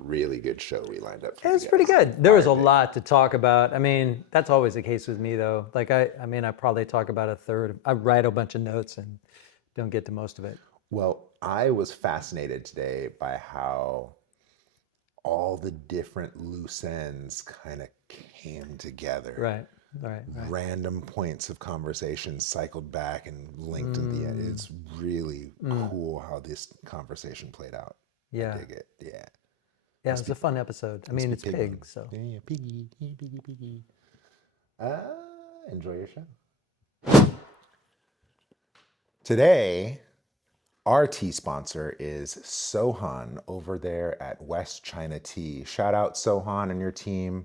really good show we lined up for It you was pretty guys. good. There was a Fire pig. lot to talk about. I mean, that's always the case with me, though. Like I probably talk about a third. I write a bunch of notes and don't get to most of it. Well, I was fascinated today by how all the different loose ends kind of came together. Right, right, right. Random points of conversation cycled back and linked in the end. Mm, It's really mm, cool how this conversation played out. I yeah, dig it. Yeah. yeah. It Must was be a fun episode. I must mean, be it's pig moon. pig, so. Yeah, yeah, piggy, yeah, piggy, piggy. Uh, enjoy your show. Today, our tea sponsor is Sohan over there at West China Tea. Shout out Sohan and your team,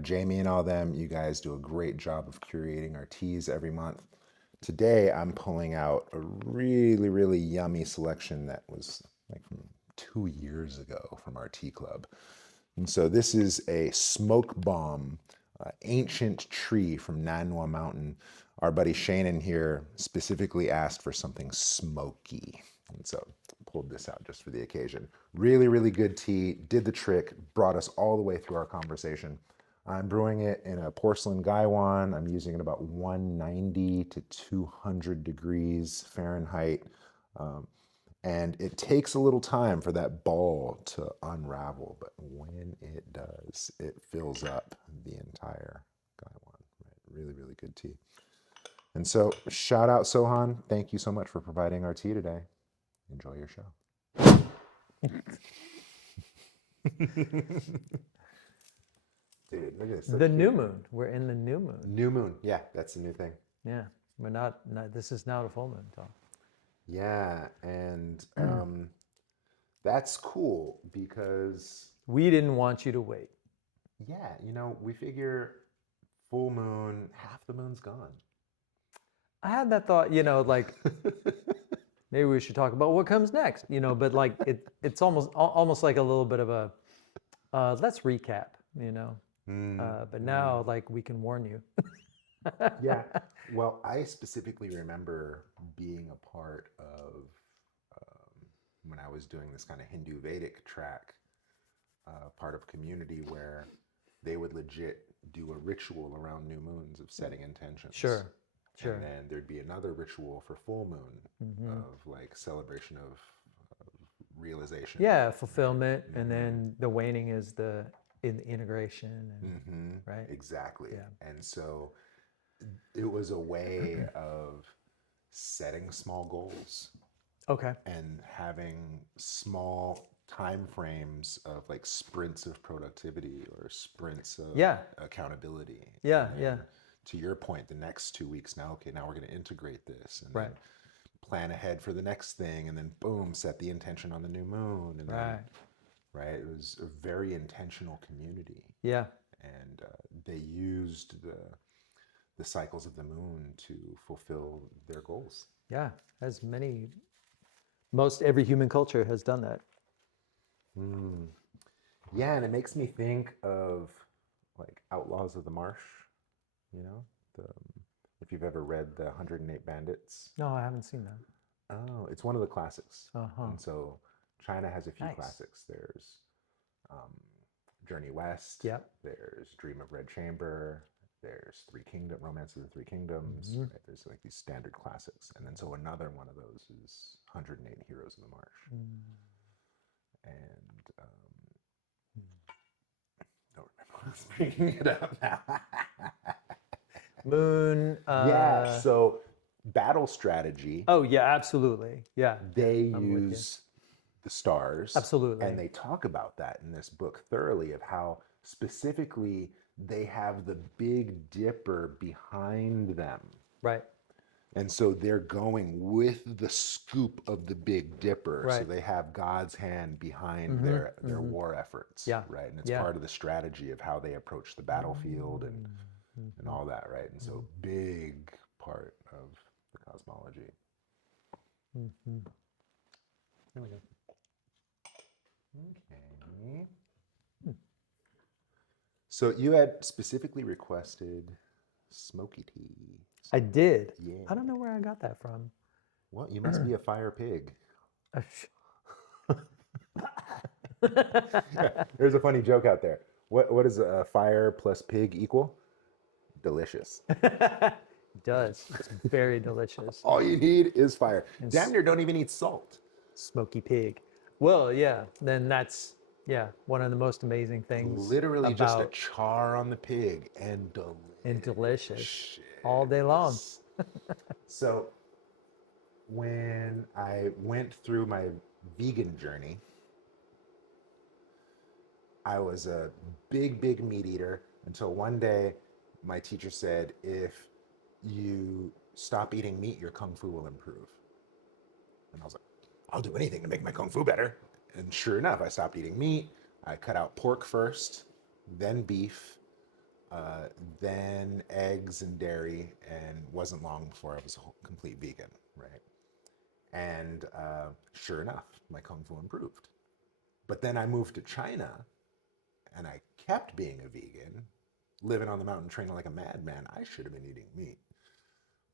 Jamie and all them. You guys do a great job of curating our teas every month. Today, I'm pulling out a really, really yummy selection that was like from 2 years ago from our tea club. And so this is a smoke bomb, ancient tree from Nanwa Mountain. Our buddy Shannon here specifically asked for something smoky. And so pulled this out just for the occasion. Really, really good tea, did the trick, brought us all the way through our conversation. I'm brewing it in a porcelain gaiwan. I'm using it about 190 to 200 degrees Fahrenheit. Um, and it takes a little time for that ball to unravel, but when it does, it fills up the entire gaiwan. Right? Really, really good tea. And so, shout out Sohan. Thank you so much for providing our tea today. Enjoy your show. Dude, look at this. So The new cute. moon. We're in the new moon. New moon. Yeah, that's the new thing. Yeah, we're not. This is now the full moon. So. Yeah, and that's cool because, We didn't want you to wait. yeah, we figure full moon, half the moon's gone. I had that thought, like maybe we should talk about what comes next, but like it's almost like a little bit of a let's recap, but now like we can warn you. Yeah. Well, I specifically remember being a part of when I was doing this kind of Hindu Vedic track, part of community where they would legit do a ritual around new moons of setting intentions. Sure. And then there'd be another ritual for full moon of like celebration of realization. Yeah, fulfillment, and then the waning is the integration, and, right? Exactly. Yeah. And so it was a way of setting small goals Okay. and having small time frames of like sprints of productivity or sprints of Yeah. accountability. Yeah, And yeah. then, to your point, the next 2 weeks now, okay, now we're going to integrate this and Right. then plan ahead for the next thing, and then boom, set the intention on the new moon, and Right. then, right, it was a very intentional community, Yeah. and they used the cycles of the moon to fulfill their goals. Yeah. Most every human culture has done that. Yeah, and it makes me think of like Outlaws of the Marsh, the, if you've ever read the 108 Bandits. No, I haven't seen that. Oh, it's one of the classics. Uh-huh. And so China has a few Nice. classics. There's Journey West. Yep. There's Dream of Red Chamber. There's Romance of the Three Kingdoms. Right? There's like these standard classics. And then so another one of those is 108 Heroes of the Marsh. And don't remember what I was bringing it up now. Moon. Yeah, so battle strategy. Oh yeah, absolutely. Yeah. They I'm with you. use the stars. Absolutely. And they talk about that in this book thoroughly, of how specifically they have the Big Dipper behind them. Right. And so they're going with the scoop of the Big Dipper. So Right. they have God's hand behind their war efforts. Yeah. Right. And it's Yeah. part of the strategy of how they approach the battlefield and all that. Right. And so big part of the cosmology. There we go. Okay. So you had specifically requested smoky tea. I did. Yeah. I don't know where I got that from. Well, you must be a fire pig. There's a funny joke out there. What does fire plus pig equal? Delicious. Does. It's very delicious. All you need is fire. And Damn near don't even need salt. smoky pig. Well, yeah, then that's yeah, one of the most amazing things Literally just a about char on the pig and and delicious delicious. all day long. So when I went through my vegan journey, I was a big meat eater until one day my teacher said, if you stop eating meat, your kung fu will improve. And I was like, I'll do anything to make my kung fu better. And sure enough, I stopped eating meat. I cut out pork first, then beef, then eggs and dairy, and wasn't long before I was a complete vegan, right? And sure enough, my kung fu improved. But then I moved to China, and I kept being a vegan, living on the mountain training like a madman. I should have been eating meat.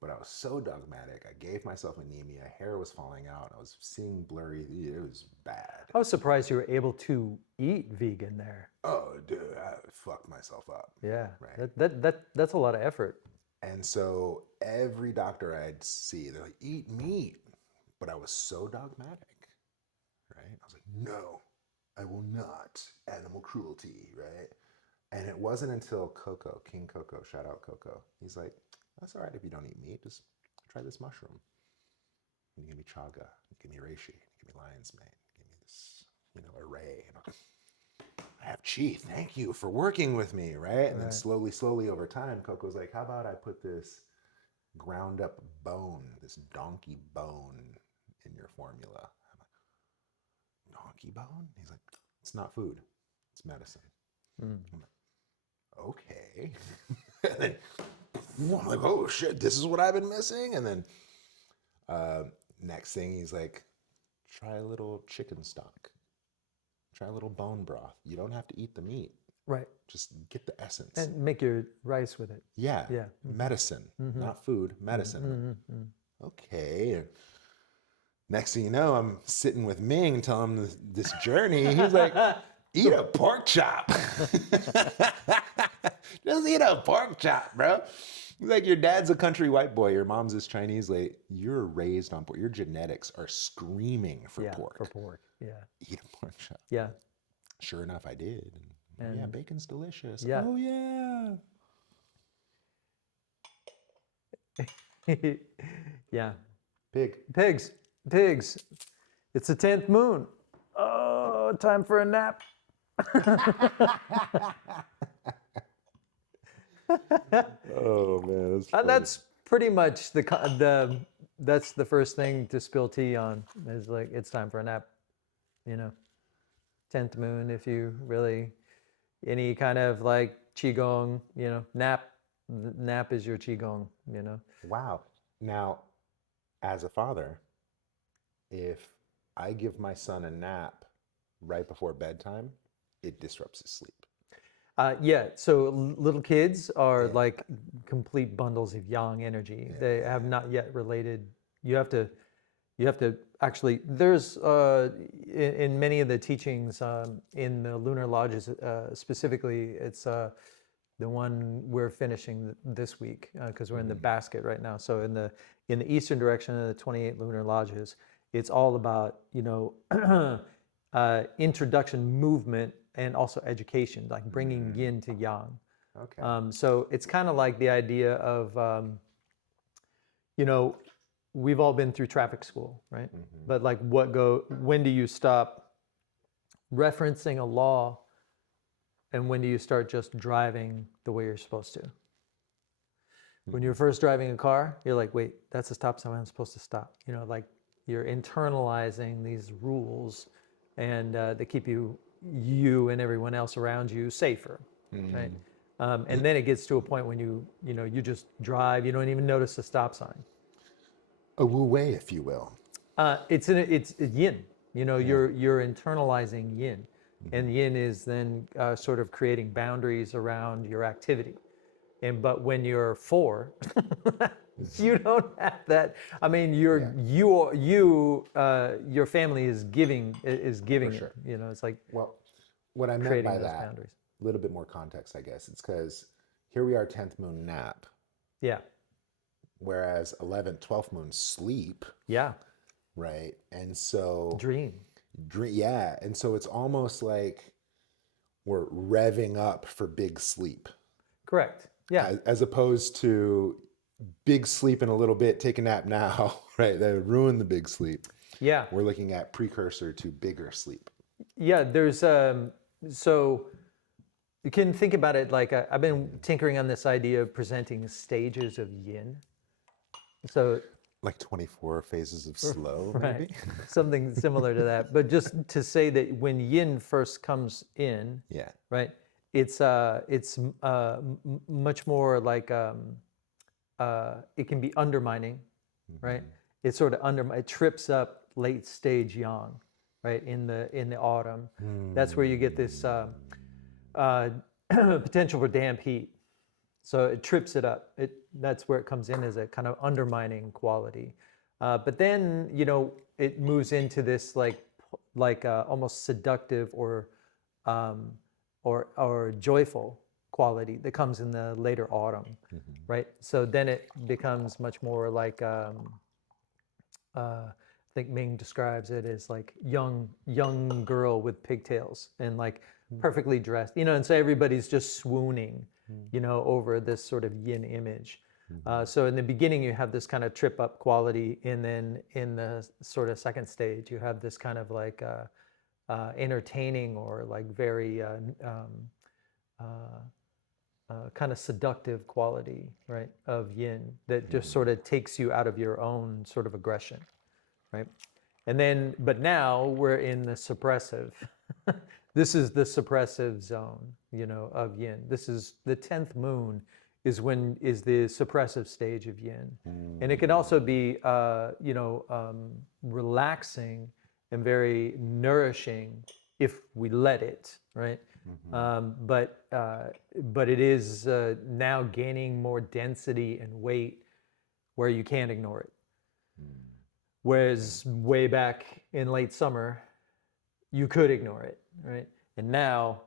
But I was so dogmatic. I gave myself anemia. Hair was falling out. I was seeing blurry. It was bad. I was surprised you were able to eat vegan there. Oh, dude, I fucked myself up. Yeah, Right. that's a lot of effort. And so every doctor I'd see, they're like, eat meat. But I was so dogmatic, right? I was like, no, I will not. Animal cruelty, right? And it wasn't until Coco, King Coco, shout out Coco. He's like, that's all right if you don't eat meat. Just try this mushroom. And you give me chaga, you give me reishi, you give me lion's mane, you give me this, array. And I'm like, I have chi. Thank you for working with me, right? And then Right. slowly over time, Coco's like, how about I put this ground up bone, this donkey bone in your formula? I'm like, donkey bone? He's like, it's not food, it's medicine. Mm. I'm like, okay. And then I'm like, oh shit, this is what I've been missing. And then next thing he's like, try a little chicken stock, try a little bone broth. You don't have to eat the meat, Right. just get the essence. And make your rice with it. Yeah, Yeah. medicine, not food, medicine. Mm-hmm. Okay. And next thing you know, I'm sitting with Ming and telling him this journey. He's like, eat a pork chop. Just eat a pork chop, bro. He's like, your dad's a country white boy, your mom's this Chinese lady. You're raised on pork. Your genetics are screaming for Yeah, pork. for pork. Yeah. Eat a pork chop. Yeah. Sure enough, I did. And yeah, And- bacon's delicious. Yeah. Oh, yeah. Yeah. Pig. Pigs. Pigs. It's the 10th moon. Oh, time for a nap. Oh, man. That's And funny. that's pretty much that's the first thing to spill tea on is like it's time for a nap. 10th moon, if you really any kind of like qigong, nap is your qigong. Wow. Now, as a father, if I give my son a nap right before bedtime, it disrupts his sleep. Yeah, so little kids are like complete bundles of yang energy. They have not yet related. You have to actually. There's in many of the teachings in the lunar lodges, specifically, it's the one we're finishing this week because we're in the basket right now. So in the eastern direction of the 28 lunar lodges, it's all about introduction, movement, and also education, like bringing yin to yang. Okay. So it's kind of like the idea of, we've all been through traffic school, right? But like, when do you stop referencing a law, and when do you start just driving the way you're supposed to? When you're first driving a car, you're like, wait, that's a stop sign. I'm supposed to stop. Like you're internalizing these rules, and they keep you and everyone else around you safer, right? And then it gets to a point when you just drive. You don't even notice the stop sign. A wu wei, if you will. It's yin. You're internalizing yin, and yin is then sort of creating boundaries around your activity. but when you're 4, you don't have that. I mean, your family is giving sure. it. You know, it's like Well, what I meant creating by those that, boundaries. a little bit more context, I guess. It's because here we are, 10th moon nap, Yeah, whereas 11th, 12th moon sleep, yeah, right? And so, dream. yeah. And so it's almost like we're revving up for big sleep, Correct. Yeah, as opposed to big sleep in a little bit, take a nap now, right? That would ruin the big sleep. yeah, We're looking at precursor to bigger sleep. yeah. There's so you can think about it like I've been tinkering on this idea of presenting stages of yin. So Like 24 phases of slow, right, maybe? something similar to that. But just to say that when yin first comes in, Yeah. right, it's much more like it can be undermining, right? It sort of it trips up late stage yang, right? In the autumn, that's where you get this potential for damp heat. So it trips it up. That's where it comes in as a kind of undermining quality. But then it moves into this like almost seductive um, or joyful quality that comes in the later autumn, right? So then it becomes much more like I think Ming describes it as like young girl with pigtails and like perfectly dressed, and so everybody's just swooning, over this sort of yin image. So in the beginning, you have this kind of trip up quality, and then in the sort of second stage, you have this kind of like entertaining or like very kind of seductive quality, right, of yin that just sort of takes you out of your own sort of aggression, right? And then, but now we're in the suppressive. This is the suppressive zone, of yin. This is the 10th moon is the suppressive stage of yin. And it can also be, relaxing and very nourishing if we let it, right? But it is now gaining more density and weight where you can't ignore it. Whereas way back in late summer, you could ignore it, right? And now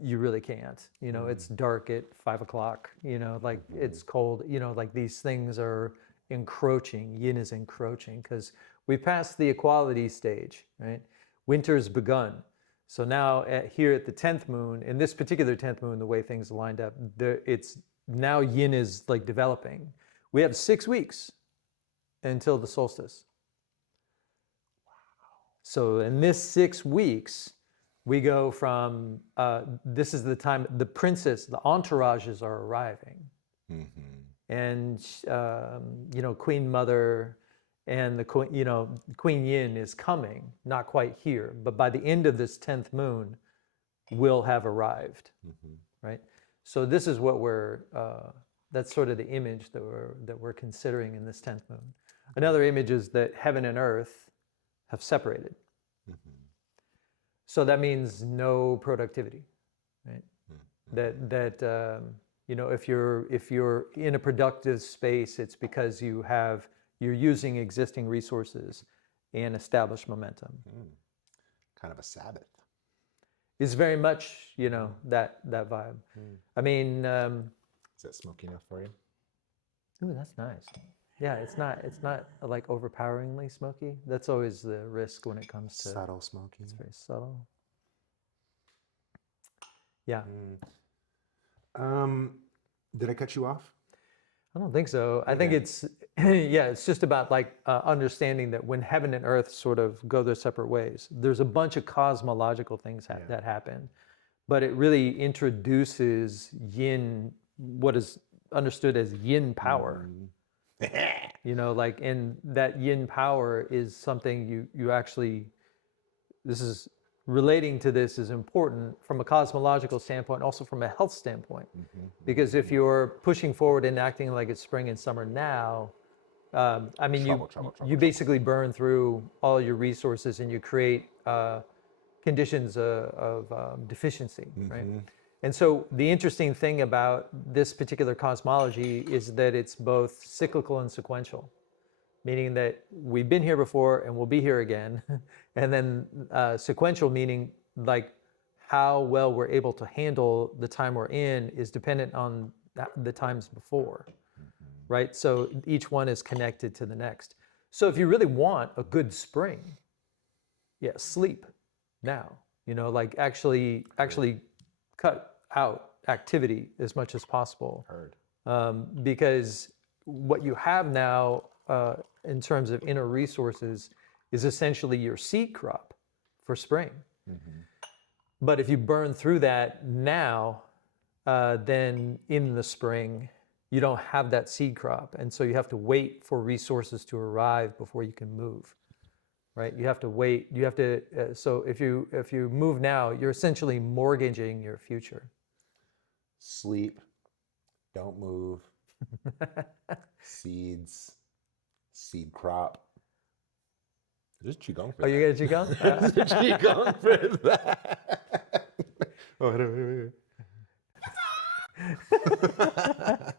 you really can't. It's dark at 5 o'clock. Like it's cold. Like these things are encroaching. Yin is encroaching because we passed the equality stage, right? Winter's begun. So now here at the 10th moon, in this particular 10th moon, the way things lined up, it's now yin is like developing. We have 6 weeks until the solstice. So in this 6 weeks, we go from, this is the time, the entourages are arriving. And, Queen Mother and the Queen Yin is coming, not quite here, but by the end of this 10th moon, will have arrived, right? So this is what that's sort of the image that we're considering in this 10th moon. Another image is that heaven and earth have separated. So that means no productivity, right? That if you're in a productive space, it's because you're using existing resources and established momentum. Kind of a Sabbath. It's very much that vibe. I mean, is that smoky enough for you? Ooh, that's nice. Yeah, it's not like overpoweringly smoky. That's always the risk when it comes to subtle smoky. It's very subtle. Yeah. Did I cut you off? I don't think so. I think it's it's just about like understanding that when heaven and earth sort of go their separate ways, there's a bunch of cosmological things that happen, but it really introduces yin, what is understood as yin power. Like, and that yin power is something you actually, this is relating to this is important from a cosmological standpoint, also from a health standpoint. Because if you're pushing forward and acting like it's spring and summer now, I mean, you basically burn through all your resources and you create conditions of deficiency, right? And so the interesting thing about this particular cosmology is that it's both cyclical and sequential, meaning that we've been here before and we'll be here again. And then sequential, meaning like how well we're able to handle the time we're in is dependent on the times before, right? So each one is connected to the next. So if you really want a good spring, yeah, sleep now, like actually cut out activity as much as possible. Heard. Because what you have now in terms of inner resources is essentially your seed crop for spring. But if you burn through that now, then in the spring, you don't have that seed crop. And so you have to wait for resources to arrive before you can move, right? You have to wait. You have to, so if you move now, you're essentially mortgaging your future. Sleep. Don't move. Seeds. Seed crop. Just qigong for Oh, that. you got a qigong? Qigong for that. Oh, wait.